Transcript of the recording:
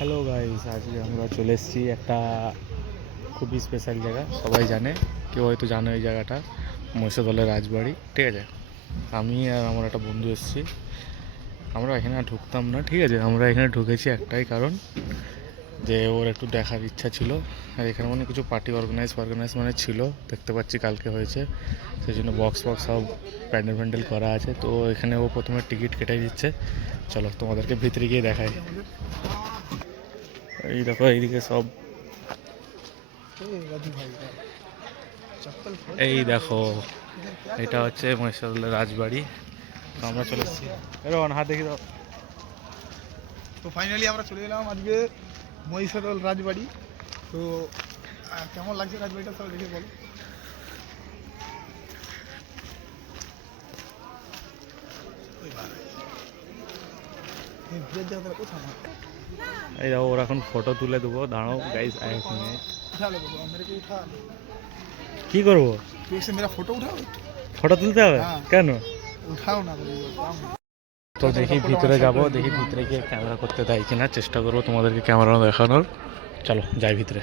Hello guys, আজকে আমরা চলে এসেছি একটা খুবই স্পেশাল জায়গা। সবাই জানে, কেউ হয়তো জানে এই জায়গাটা মহিষাদলের রাজবাড়ি। ঠিক আছে, আমি আর আমার একটা বন্ধু এসেছি। আমরা এখানে আর ঢুকতাম না, ঠিক আছে। আমরা এখানে ঢুকেছি একটাই কারণ, যে ওর একটু দেখার ইচ্ছা ছিল। আর এখানে মানে কিছু পার্টি অর্গানাইজ মানে ছিল, দেখতে পাচ্ছি কালকে হয়েছে, সেই জন্য বক্স সব প্যান্ডেল করা আছে। তো এখানে ও প্রথমে টিকিট কেটে দিচ্ছে। চলো তোমাদেরকে ভিতরে গিয়ে দেখাই। এই দেখো, এইদিকে সব, এই দেখো, এটা হচ্ছে মহিষাদলের রাজবাড়ি। তো আমরা চলে এসেছি, এরকম হাত দেখি দাও। তো ফাইনালি আমরা চলে এলাম আজকে মহিষাদল রাজবাড়ি। তো কেমন লাগছে রাজবাড়িটা সব দেখে বলো। এই দেখো, ওরা এখন ফটো তুলে দেবো, দাঁড়াও গাইস। কি করবো? মেরা ফটো উঠাও, ফটো তুলতে হবে কেন? উঠাও না। তো দেখি ভিতরে যাবো, দেখি ভিতরে গিয়ে ক্যামেরা করতে দেয় কিনা, চেষ্টা করবো তোমাদেরকে ক্যামেরা দেখানোর। চলো যাই ভিতরে।